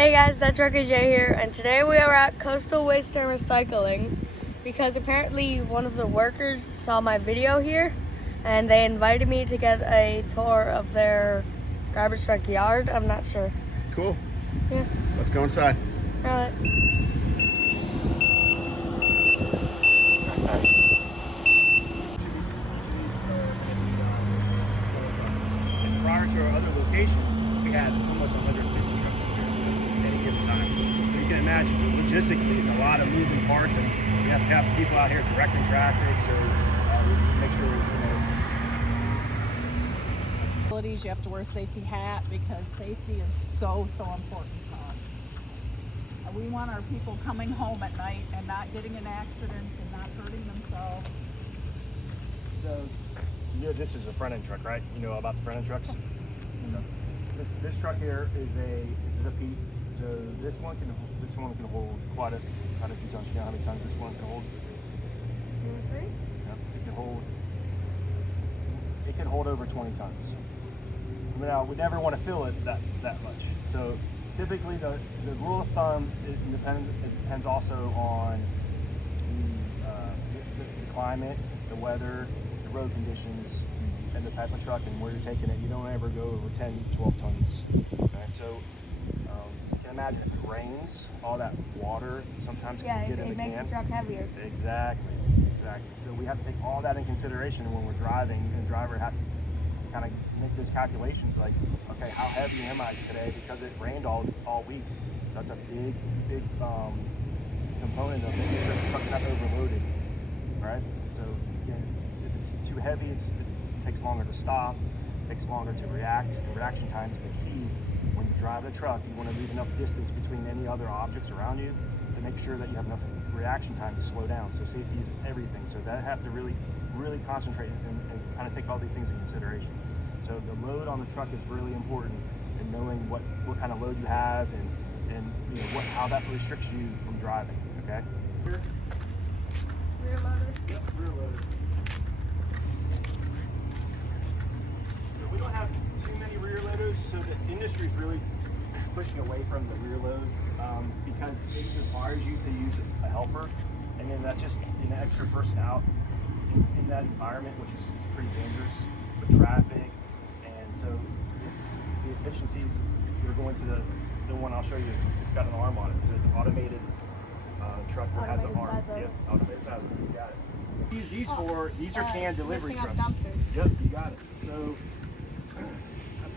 Hey guys, that's Trucker Jay here, and today we are at Coastal Waste and Recycling because apparently one of the workers saw my video here and they invited me to get a tour of their garbage truck yard. I'm not sure. Cool. Yeah. Let's go inside. All right. Prior to our other location, we had almost 150 trucks in here at any given time. So you can imagine, so logistically, it's a lot of moving parts, and we have to have people out here directing traffic, so we make sure You have to wear a safety hat because safety is so important to us. We want our people coming home at night and not getting in accidents and not hurting themselves. So, you know, this is a front end truck, right? You know about the front end trucks? This truck here is a Pete. So this one can hold quite a few tons. You know how many tons this one can hold? 2 or 3? Yeah, it can hold over 20 tons. Now we never want to fill it that much. So typically the rule of thumb depends also on the climate, the weather, the road conditions, and the type of truck and where you're taking it. You don't ever go over 10, 12 tons. Right? So you can imagine if it rains, all that water sometimes can get in the can. Makes the truck heavier. Exactly. So we have to take all that in consideration when we're driving, and the driver has to kind of make those calculations like, okay, how heavy am I today because it rained all week? That's a big component of it. The truck's not overloaded, right? So again, if it's too heavy, it takes longer to stop, it takes longer to react. And reaction time is the key. When you drive the truck, you want to leave enough distance between any other objects around you to make sure that you have enough reaction time to slow down. So safety is everything. So that have to really concentrate and kind of take all these things into consideration. So the load on the truck is really important, and knowing what kind of load you have and you know how that restricts you from driving. Okay. Rear loader. Yep, rear loader. So we don't have too many rear loaders, so the industry is really pushing away from the rear load because it requires you to use a helper, and then that's just an extra person out in that environment, which is pretty dangerous with traffic. And so the efficiencies, you're going to the one I'll show you, it's got an arm on it, so it's an automated truck that has an arm. Yeah, automated side loader, you got it. These are canned delivery trucks. Dumpsters. Yep, you got it. So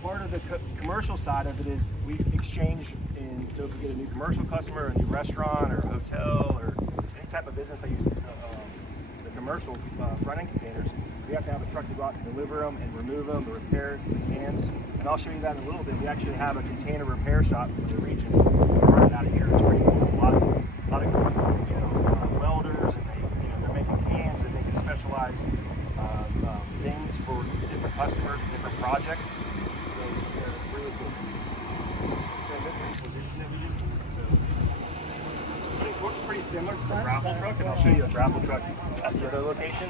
part of the commercial side of it is we exchange so if we get a new commercial customer, a new restaurant or a hotel or any type of business that uses the commercial front end containers, we have to have a truck to go out and deliver them and remove them, to repair the cans. And I'll show you that in a little bit. We actually have a container repair shop for the region. We're running out of here. It's pretty cool. A lot of welders, and they're making cans and making specialized things for different customers and different projects. So it's really cool. And this is the position that we use. So it works pretty similar to the grapple truck, and I'll show you the grapple truck at the other location.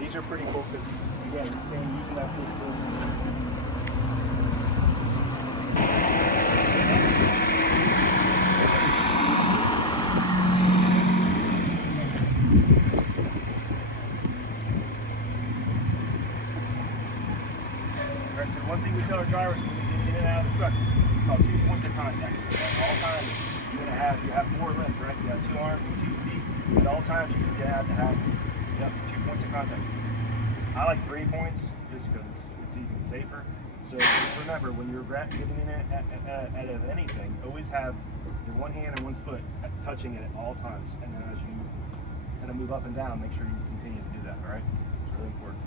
These are pretty cool because, again, it's the same using that fluid system. Alright, so one thing we tell our drivers when we get in and out of the truck, it's called 2 points of contact. So at all times, you have 4 limbs, right? You have 2 arms and 2 feet. At all times, you have to have 2 points of contact. I like 3 points just because it's even safer. So just remember, when you're getting in out of anything, always have your one hand and one foot touching it at all times. And then as you kind of move up and down, make sure you continue to do that, all right? It's really important.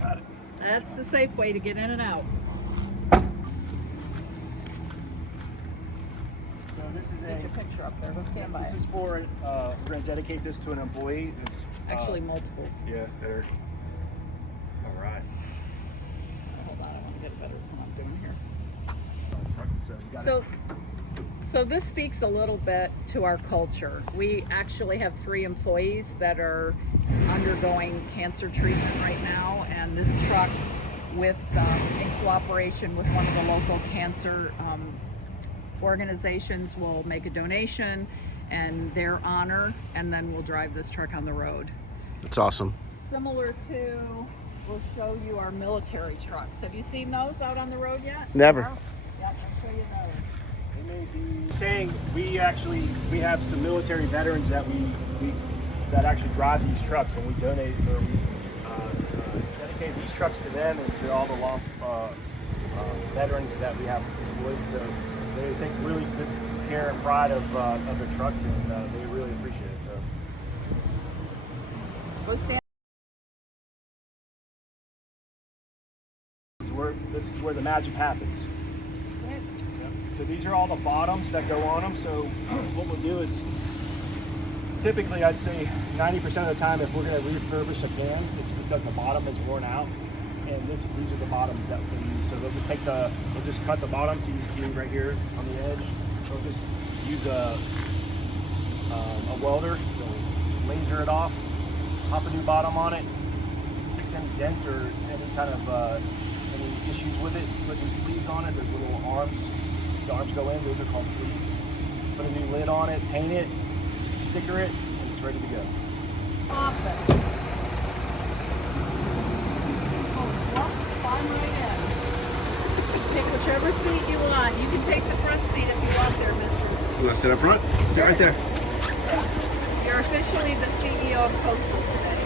Got it. That's the safe way to get in and out. So this is Get your picture up there. Go stand by. This is for we're going to dedicate this to an employee. It's Actually, multiples. yeah, there. All right. Hold on, I want to get a better one I'm doing here. So you got So, it. So this speaks a little bit to our culture. We actually have 3 employees that are undergoing cancer treatment right now, and this truck, with in cooperation with one of the local cancer organizations, will make a donation in their honor, and then we'll drive this truck on the road. That's awesome. Similar to, we'll show you our military trucks. Have you seen those out on the road yet? Never. No? Yeah, I'll show you those. They may be saying we have some military veterans that that actually drive these trucks, and we donate or we dedicate these trucks to them and to all the veterans that we have employed. So they take really good care and pride of their trucks, and they really appreciate it. So. Go stand. This is where the magic happens. Yep. So these are all the bottoms that go on them. So what we'll do is, typically I'd say 90% of the time, if we're going to refurbish a can, it's because the bottom is worn out. And these are the bottoms that we'll use. So they'll just cut the bottom. So you see right here on the edge. They'll just use a welder. They'll laser it off, pop a new bottom on it, fix any dents or any kind of any issues with it. Put new sleeves on it. There's little arms. The arms go in. Those are called sleeves. Put a new lid on it. Paint it. Sticker it, and it's ready to go. Climb right in. Take whichever seat you want. You can take the front seat if you want there, mister. You want to sit up front? Sit right there. You're officially the CEO of Coastal today.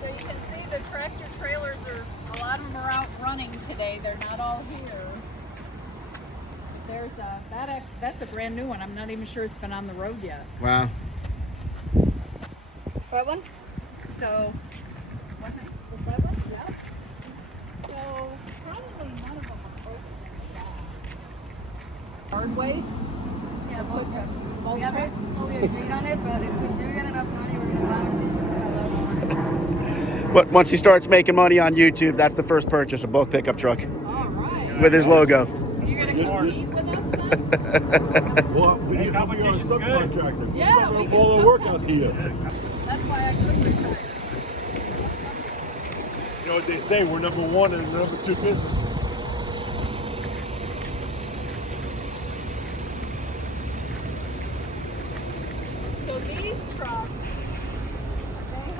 So you can see the tractor trailers a lot of them are out running today. They're not all here. There's that's a brand new one. I'm not even sure it's been on the road yet. Wow. This white one? So, This white one? yeah. So probably none of them are open like that. Yard waste. Yeah, both trucks. Both We haven't trucks? fully agreed on it, but if we do get enough money, we're gonna buy one. But once he starts making money on YouTube, that's the first purchase, a bulk pickup truck All right. with his logo. You're gonna compete with us then? Well, we Hey, need to be our competition's good. subcontractor. Yeah, we can all the sub- work out here. That's why I couldn't retire. You know what they say? We're number 1 and number 2 business. So these trucks, they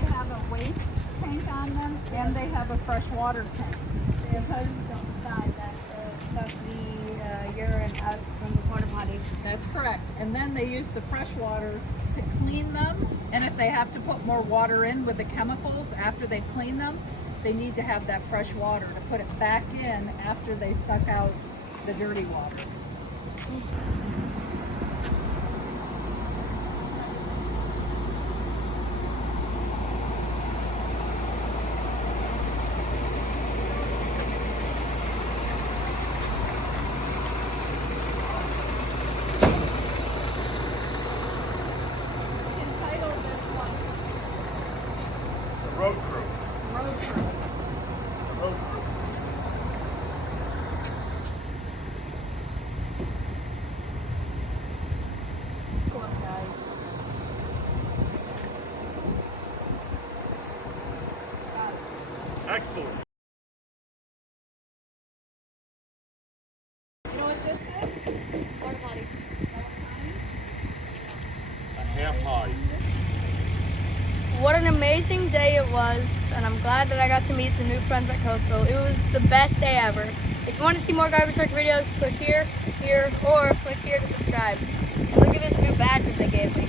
have a waste tank on them and they have a fresh water tank. Because decide that suck the urine out from the porta potty. That's correct. And then they use the fresh water to clean them. And if they have to put more water in with the chemicals after they've cleaned them, they need to have that fresh water to put it back in after they suck out the dirty water. Entitle this one The road crew. Road Crew. The road crew. Cool, guys. Excellent. You know what this is? Porta potty. A half high. What an amazing day it was, and I'm glad that I got to meet some new friends at Coastal. It was the best day ever. If you want to see more garbage truck videos, click here, or click here to subscribe. And look at this new badge that they gave me.